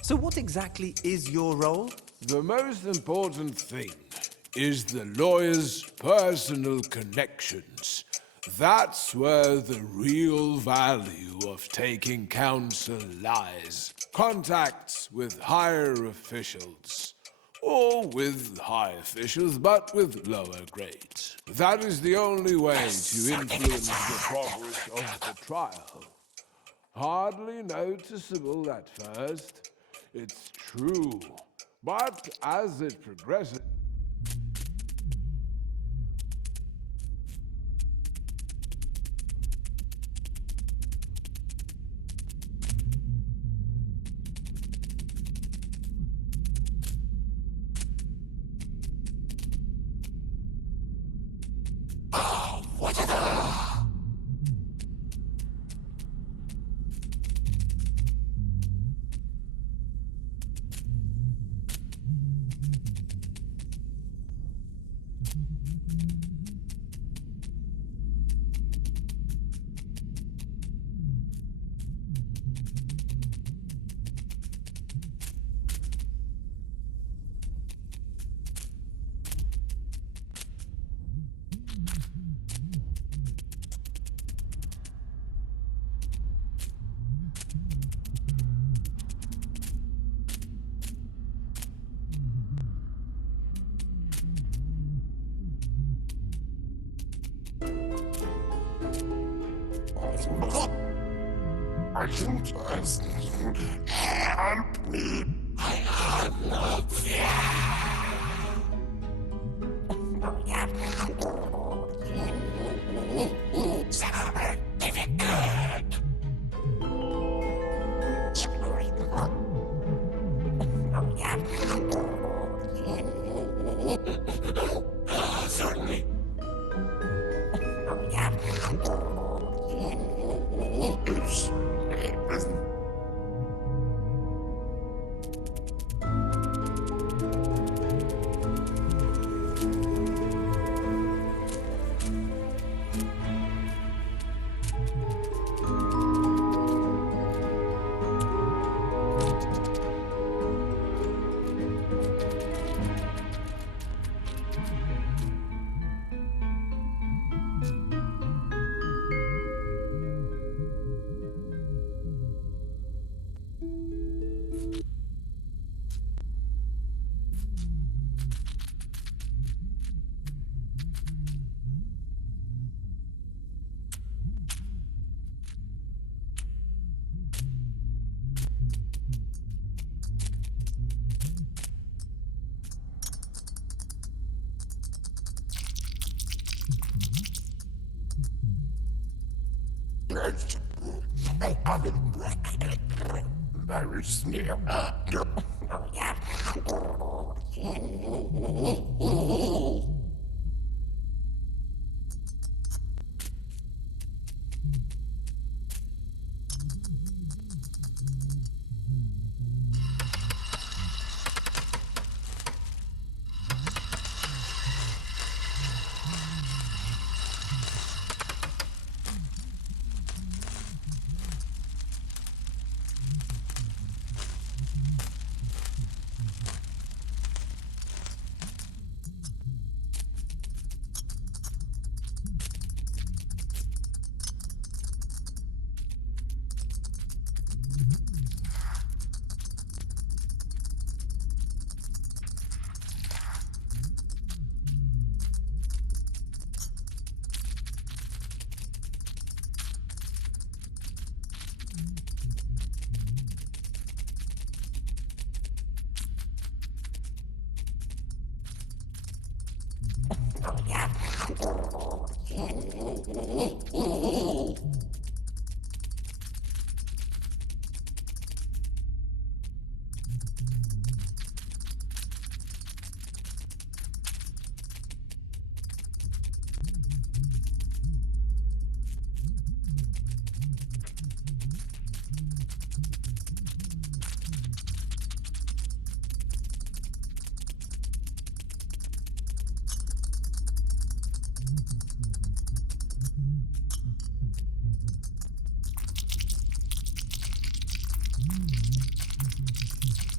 So what exactly is your role? The most important thing is the lawyer's personal connections. That's where the real value of taking counsel lies. Contacts with higher officials. Or with high officials, but with lower grades. That is the only way to influence the progress of the trial. Hardly noticeable at first, it's true. But as it progresses, I can just help me. I have no fear. Certificate. Certainly. I haven't very sneer.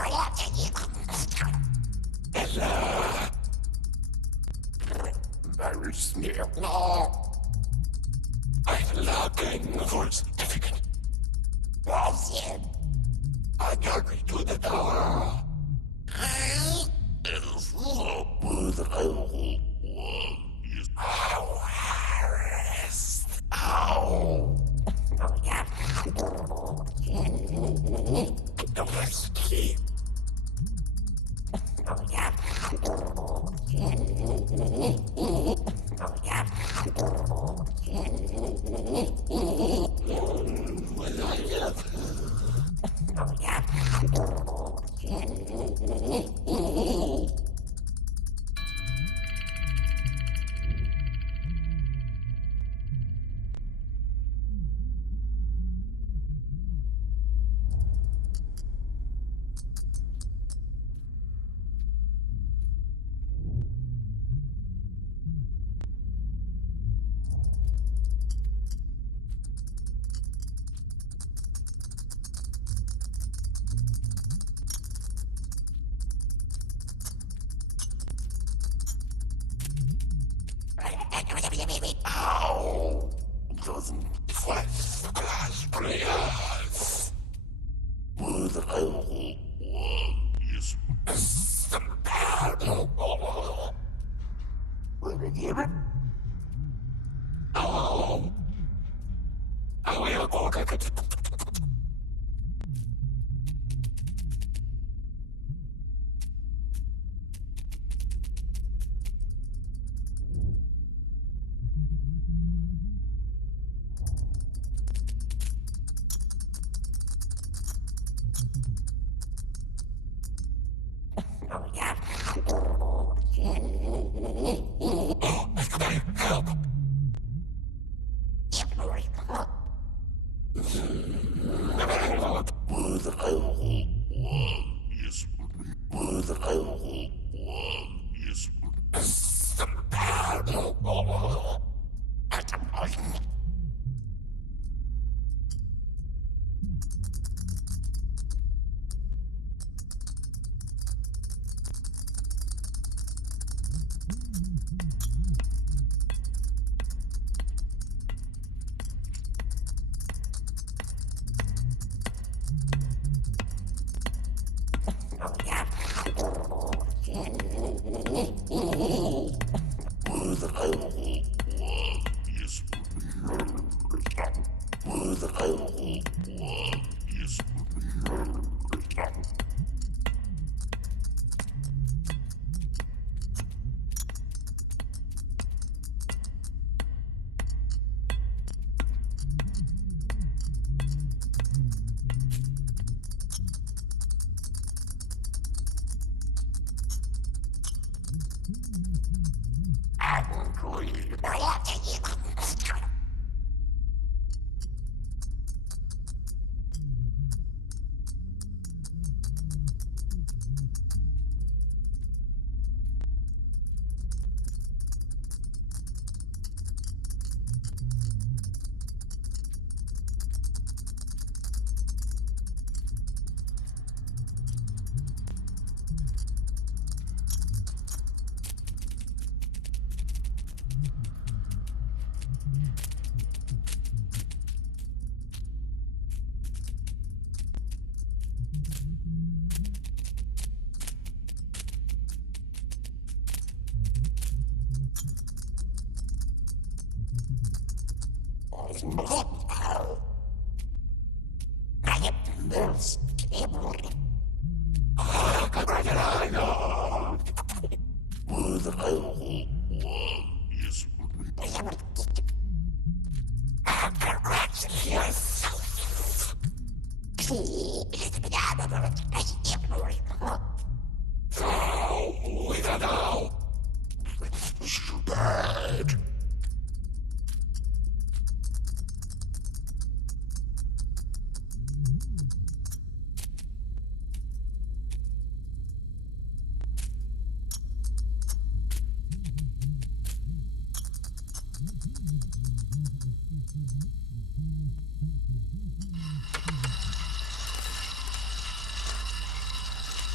Very sneer. No. I'm looking for a certificate. Wilson, I got me to the door. Is the Ow! Domestic. Ow! Doesn't flesh glass players. With is compatible. Will it give it? Oh, I will go get it. Help! Bad.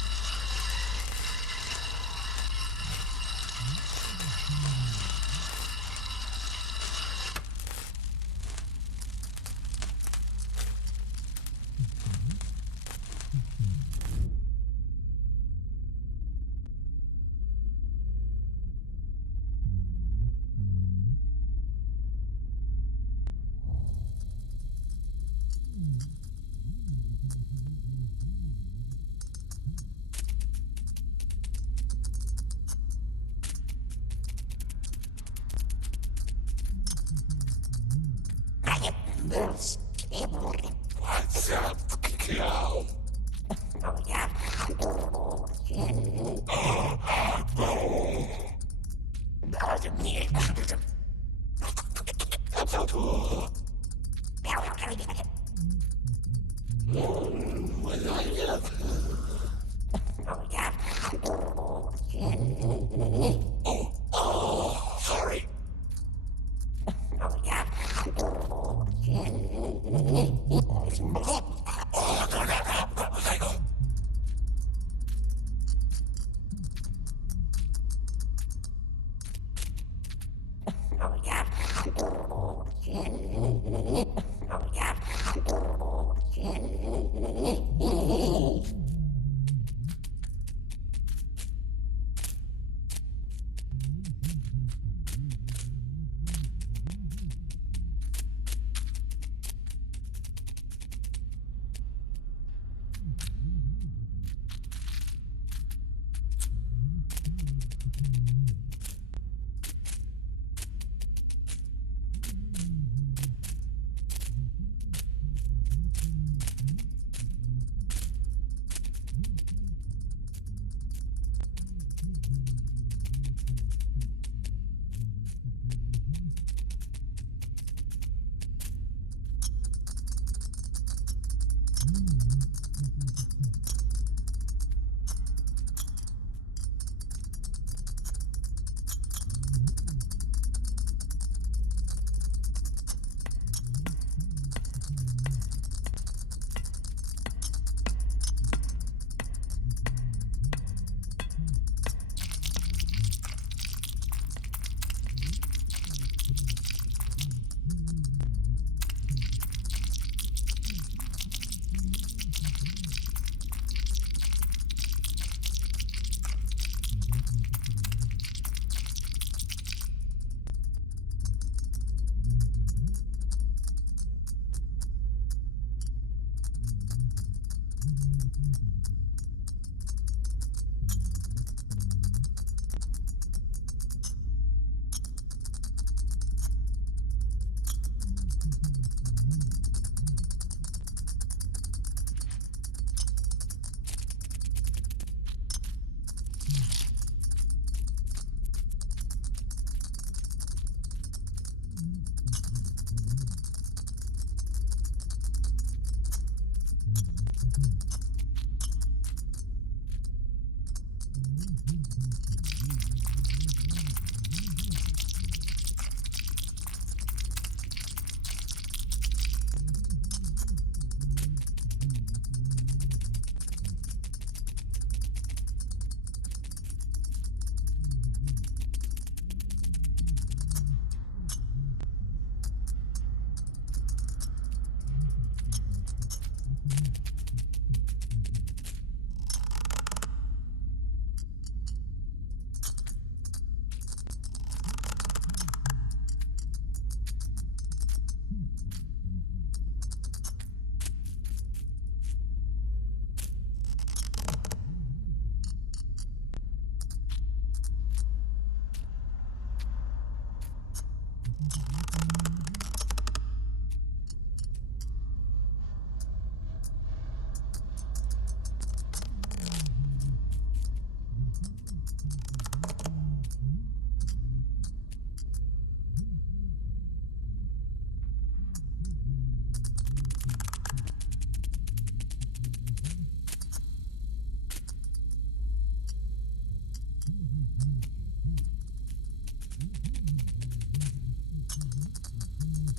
Sorry.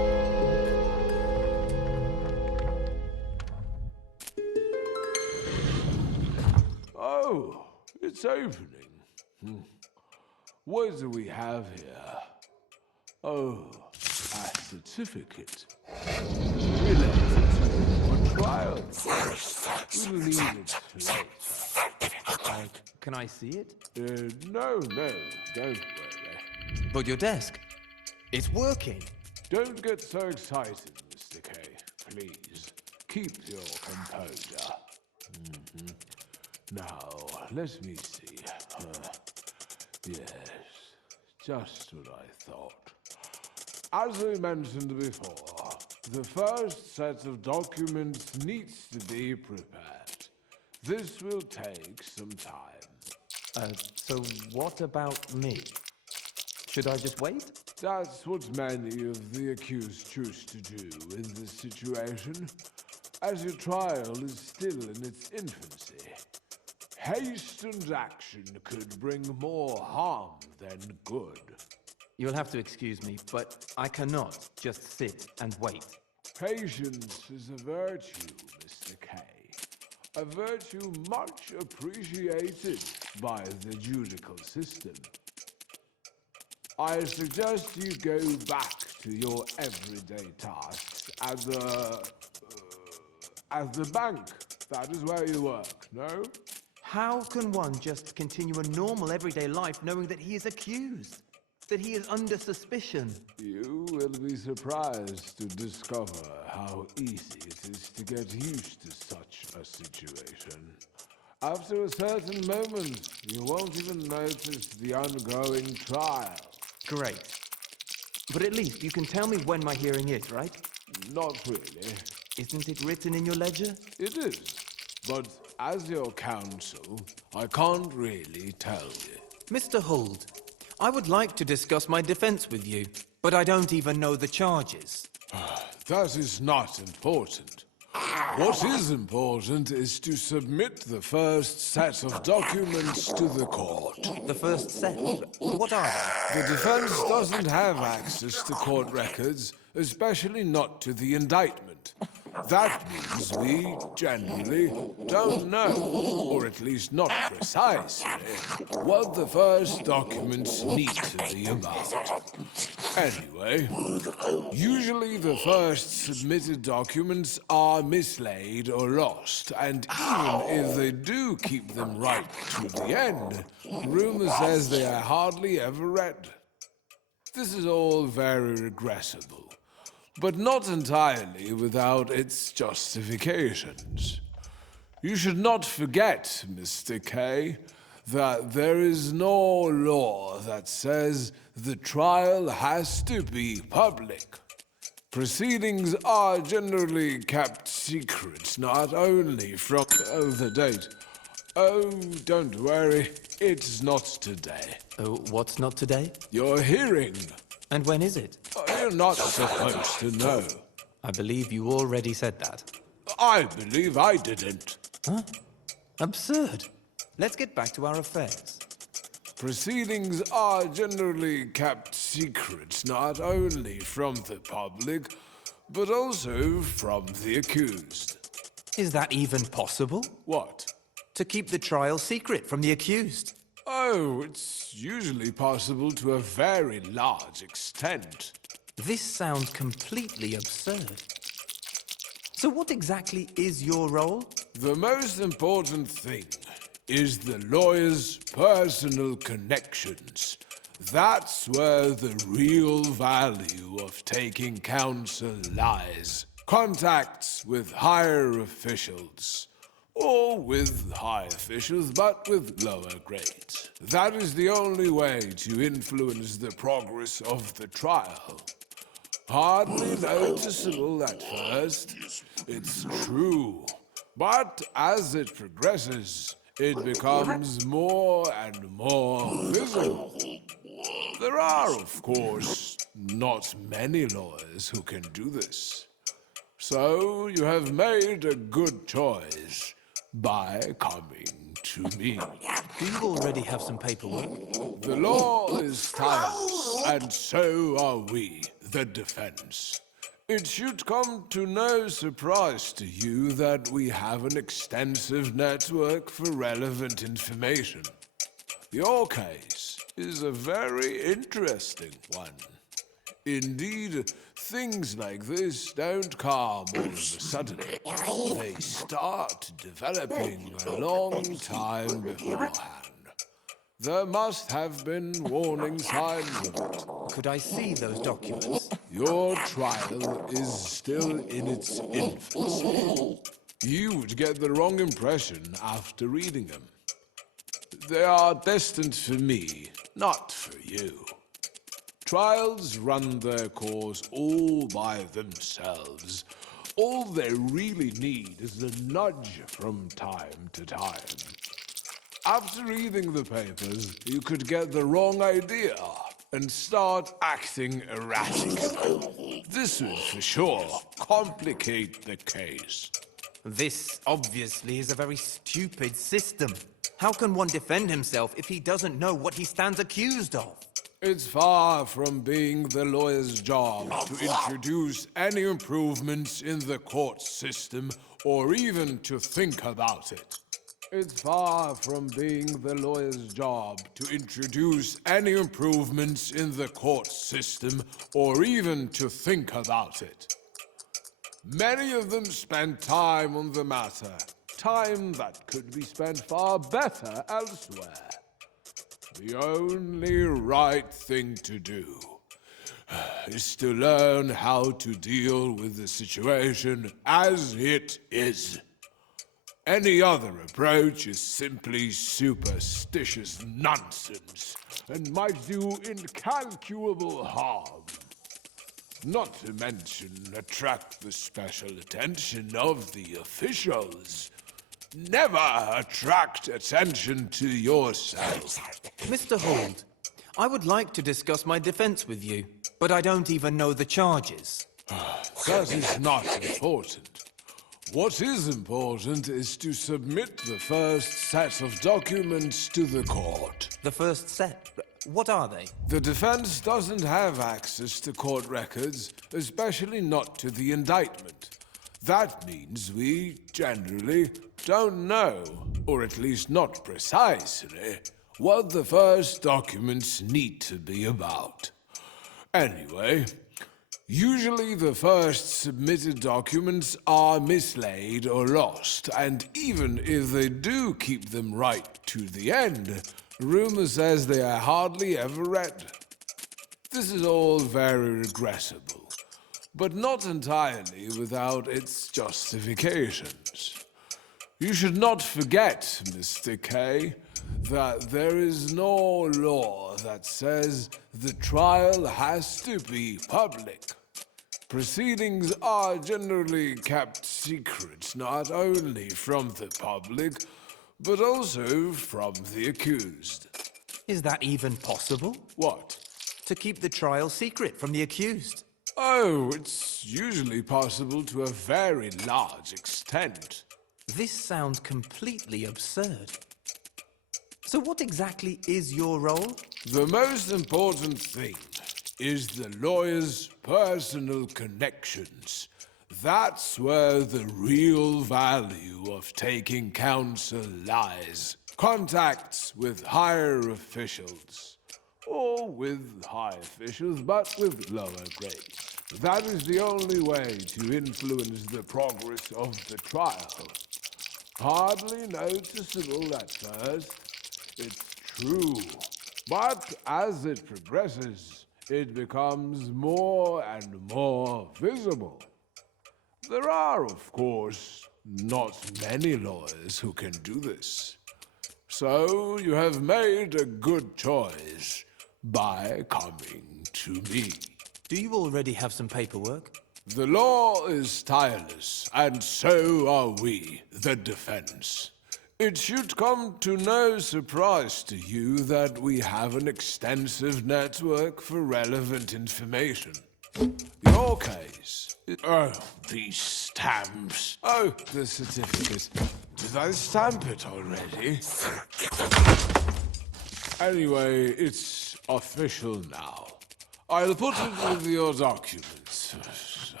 Oh, it's opening. What do we have here? Oh, a certificate. Related to a trial. We'll need it later. Can I see it? No, don't worry. But your desk. It's working. Don't get so excited, Mr. K. Please, keep your composure. Now, let me see. Yes, just what I thought. As I mentioned before, the first set of documents needs to be prepared. This will take some time. So what about me? Should I just wait? That's what many of the accused choose to do in this situation, as your trial is still in its infancy. Hastened action could bring more harm than good. You'll have to excuse me, but I cannot just sit and wait. Patience is a virtue, Mr. K. A virtue much appreciated by the judicial system. I suggest you go back to your everyday tasks at the bank. That is where you work, no? How can one just continue a normal everyday life knowing that he is accused? That he is under suspicion? You will be surprised to discover how easy it is to get used to such a situation. After a certain moment, you won't even notice the ongoing trial. Great. But at least you can tell me when my hearing is, right? Not really. Isn't it written in your ledger? It is. But as your counsel, I can't really tell you. Mr. Huld, I would like to discuss my defense with you, but I don't even know the charges. That is not important. What is important is to submit the first set of documents to the court. The first set? What are they? The defense doesn't have access to court records, especially not to the indictment. That means we generally don't know, or at least not precisely, what the first documents need to be about. Anyway, usually the first submitted documents are mislaid or lost, and even if they do keep them right to the end, rumor says they are hardly ever read. This is all very regrettable, but not entirely without its justifications. You should not forget, Mr. K, that there is no law that says the trial has to be public. Proceedings are generally kept secret, not only from the date. Oh, don't worry, it's not today. Oh, what's not today? Your hearing. And when is it? You're not supposed to know. I believe you already said that. I believe I didn't. Huh? Absurd. Let's get back to our affairs. Proceedings are generally kept secret, not only from the public, but also from the accused. Is that even possible? What? To keep the trial secret from the accused? Oh, it's usually possible to a very large extent. This sounds completely absurd. So what exactly is your role? The most important thing is the lawyer's personal connections. That's where the real value of taking counsel lies. Contacts with higher officials. Or with high officials, but with lower grades. That is the only way to influence the progress of the trial. Hardly noticeable at first, it's true. But as it progresses, it becomes more and more visible. There are, of course, not many lawyers who can do this. So you have made a good choice by coming to me. Do you already have some paperwork? The law is tireless, and so are we, the defense. It should come to no surprise to you that we have an extensive network for relevant information. Your case is a very interesting one. Indeed, things like this don't come all of a sudden. They start developing a long time beforehand. There must have been warning signs of it. Could I see those documents? Your trial is still in its infancy. You would get the wrong impression after reading them. They are destined for me, not for you. Trials run their course all by themselves. All they really need is a nudge from time to time. After reading the papers, you could get the wrong idea and start acting erratically. This would for sure complicate the case. This obviously is a very stupid system. How can one defend himself if he doesn't know what he stands accused of? It's far from being the lawyer's job to introduce any improvements in the court system or even to think about it. It's far from being the lawyer's job to introduce any improvements in the court system or even to think about it. Many of them spend time on the matter, time that could be spent far better elsewhere. The only right thing to do is to learn how to deal with the situation as it is. Any other approach is simply superstitious nonsense and might do incalculable harm. Not to mention attract the special attention of the officials. Never attract attention to yourself. Mr. Hold, I would like to discuss my defense with you, but I don't even know the charges. That is not important. What is important is to submit the first set of documents to the court. The first set? What are they? The defense doesn't have access to court records, especially not to the indictment. That means we generally don't know, or at least not precisely, what the first documents need to be about. Anyway, usually the first submitted documents are mislaid or lost, and even if they do keep them right to the end, rumor says they are hardly ever read. This is all very regrettable, but not entirely without its justifications. You should not forget, Mr. K, that there is no law that says the trial has to be public. Proceedings are generally kept secret not only from the public, but also from the accused. Is that even possible? What? To keep the trial secret from the accused? Oh, it's usually possible to a very large extent. This sounds completely absurd. So what exactly is your role? The most important thing is the lawyer's personal connections. That's where the real value of taking counsel lies. Contacts with higher officials. Or with high officials, but with lower grades. That is the only way to influence the progress of the trial. Hardly noticeable at first, it's true. But as it progresses, it becomes more and more visible. There are, of course, not many lawyers who can do this. So you have made a good choice by coming to me. Do you already have some paperwork? The law is tireless, and so are we, the defense. It should come to no surprise to you that we have an extensive network for relevant information. Your case... Oh, these stamps. Oh, the certificate. Did I stamp it already? Anyway, it's official now. I'll put it with your documents.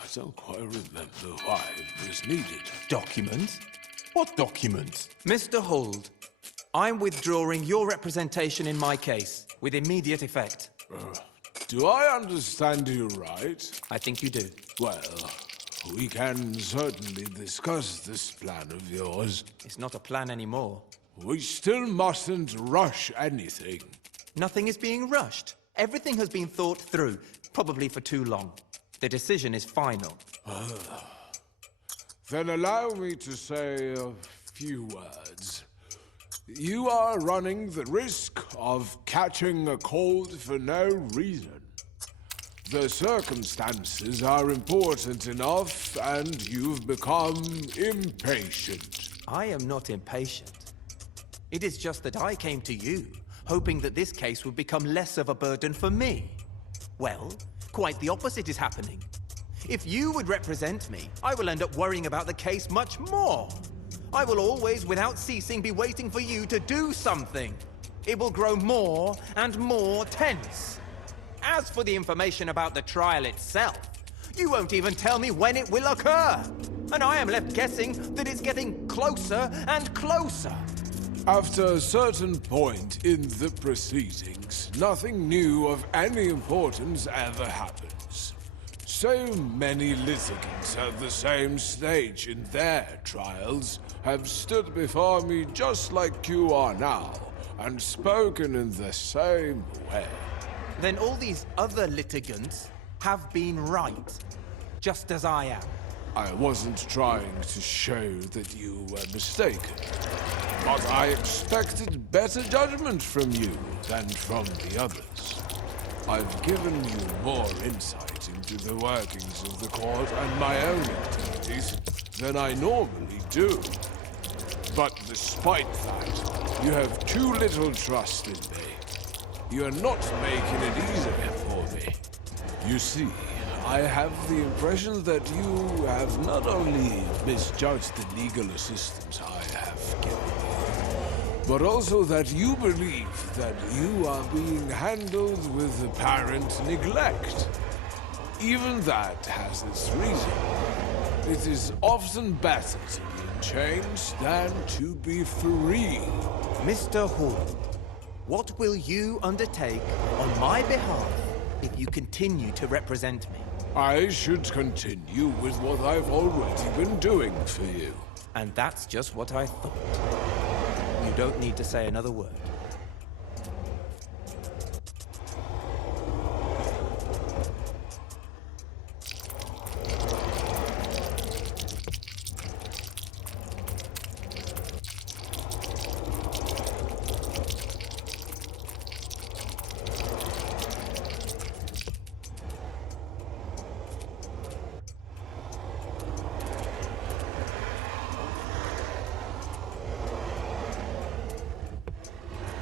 don't quite remember why it was needed. Documents? What documents? Mr. Hold, I'm withdrawing your representation in my case, with immediate effect. Do I understand you right? I think you do. Well, we can certainly discuss this plan of yours. It's not a plan anymore. We still mustn't rush anything. Nothing is being rushed. Everything has been thought through, probably for too long. The decision is final. Then allow me to say a few words. You are running the risk of catching a cold for no reason. The circumstances are important enough, and you've become impatient. I am not impatient. It is just that I came to you, hoping that this case would become less of a burden for me. Well, quite the opposite is happening. If you would represent me, I will end up worrying about the case much more. I will always, without ceasing, be waiting for you to do something. It will grow more and more tense. As for the information about the trial itself, you won't even tell me when it will occur. And I am left guessing that it's getting closer and closer. After a certain point in the proceedings, nothing new of any importance ever happens. So many litigants at the same stage in their trials have stood before me just like you are now, and spoken in the same way. Then all these other litigants have been right, just as I am. I wasn't trying to show that you were mistaken, but I expected better judgment from you than from the others. I've given you more insight into the workings of the court and my own activities than I normally do. But despite that, you have too little trust in me. You're not making it easier for me. You see, I have the impression that you have not only misjudged the legal assistance I have given you, but also that you believe that you are being handled with apparent neglect. Even that has its reason. It is often better to be in chains than to be free. Mr. Hall, what will you undertake on my behalf if you continue to represent me? I should continue with what I've already been doing for you. And that's just what I thought. You don't need to say another word.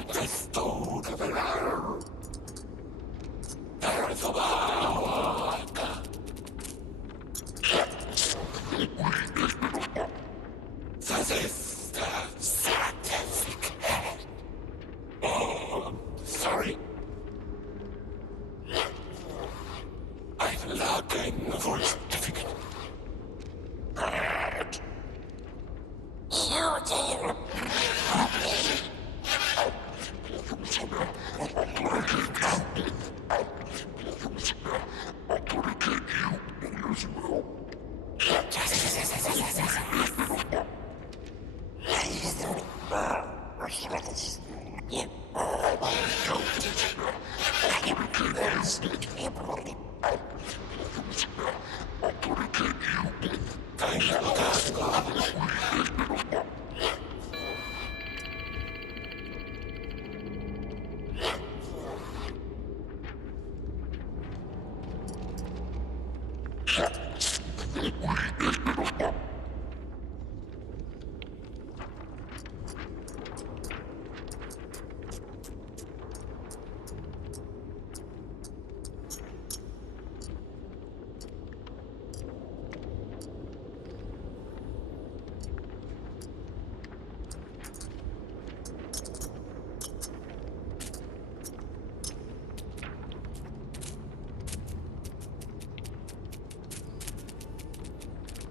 Testo de verano. Erzobauaka. Das ist der Certificate. Oh, sorry. I'm looking for a certificate. Bad. You did.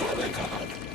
Very good.